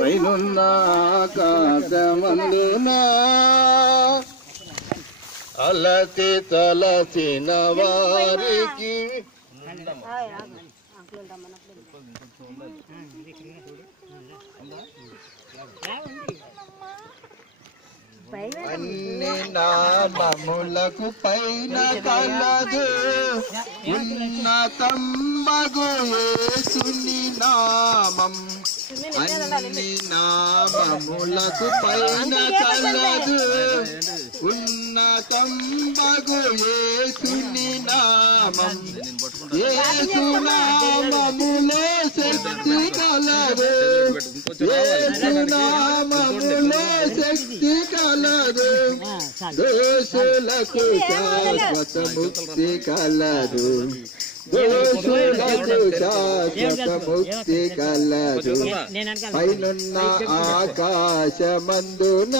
పైనున్న ఆకాశమందున అలసి తలసిన వారికి అన్ని నామములకు పైన కలదు ఉన్నతంబగు యేసుని నామం. అన్ని నామములకు పైన కలదు ఉన్నతంబగు యేసుని నామం. యేసు నామములో శక్తి కలదు, యేసు నామములో శక్తి కలదు, దోషులకు శాశ్వత ముక్తి కలదు, దోషులకు శాశ్వత ముక్తి కలదు. పైనున్న ఆకాశమందున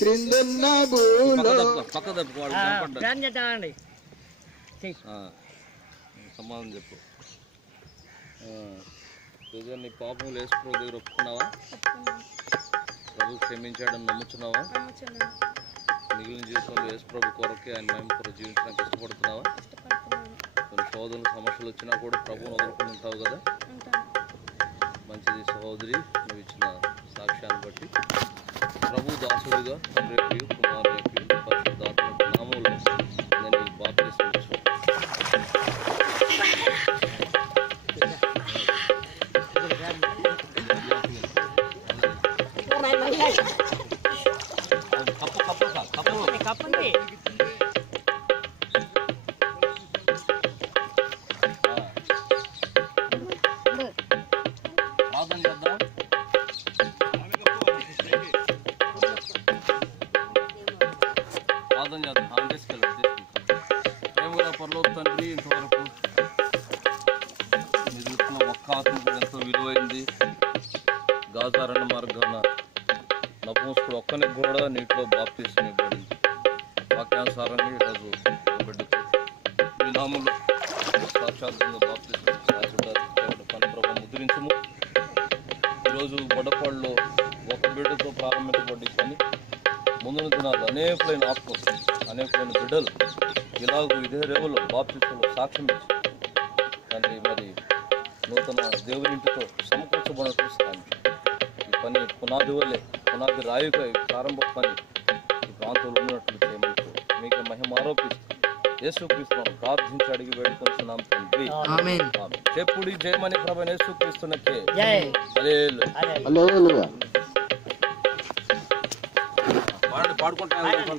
క్రిందున్న భూలో సమాధానం చెప్పు. నీ పాపం యేసు ప్రభు దగ్గర ఒప్పుకున్నావా? ప్రభు క్షమించాడని నమ్ముతున్నావా? మిగిలిన జీవితంలో యేసు ప్రభు కొరకే ఆయన మహిమ కొరకు జీవించడానికి ఇష్టపడుతున్నావా? కొన్ని సోదరులు సమస్యలు వచ్చినా కూడా ప్రభువును వదులుకుని ఉంటావు కదా. మంచిది సహోదరి, నువ్వు ఇచ్చిన సాక్ష్యాన్ని బట్టి ప్రభు దాసుడిగా తండ్రి కుమారు పరిశుద్ధాత్మ నామములో నేను బాప్తిస్మం. పరలోక తండ్రి, ఇంతవరకు మీరు ఇచ్చిన ఒక్క ఆత్మ కూడా ఎంతో విలువైంది. గాజారణ మార్గాన నపుంసకుడు ఒక్కనికి కూడా నీటిలో బాప్తిస్మం ఇవ్వబడింది. వాక్యానుసారంగా ఈరోజు బిడ్డకు మీ నామములో సాక్షాత్తుగా బాప్తిస్మం పని ప్రభావం ముద్రించము. ఈరోజు బొడపాడులో ఒక బిడ్డతో ప్రారంభించబడి పని ముందున దినాలు అనేకమైన ఆత్మలు, అనేకమైన బిడ్డలు ఇలాగూ ఇదే రేవులో బాప్తిస్మం సాక్ష్యం ఇచ్చి తండ్రి మరి నూతన దేవుని ఇంటితో సమకూర్చబడి చూస్తాను. ఈ పని పునాది వల్లే, పునాది రాయుగా ప్రారంభ పని ఈ ప్రాంతంలో ఉన్నట్లు చేయమంటూ మీకు మహిమ ఆరోపిస్తూ యేసుక్రీస్తును ప్రార్థించి అడిగి వేడుకొంటున్నాం తండ్రి. చెప్పుడు జయమని ప్రభువైన యేసుక్రీస్తునకే హల్లెలూయా. పాడుకుంటాను.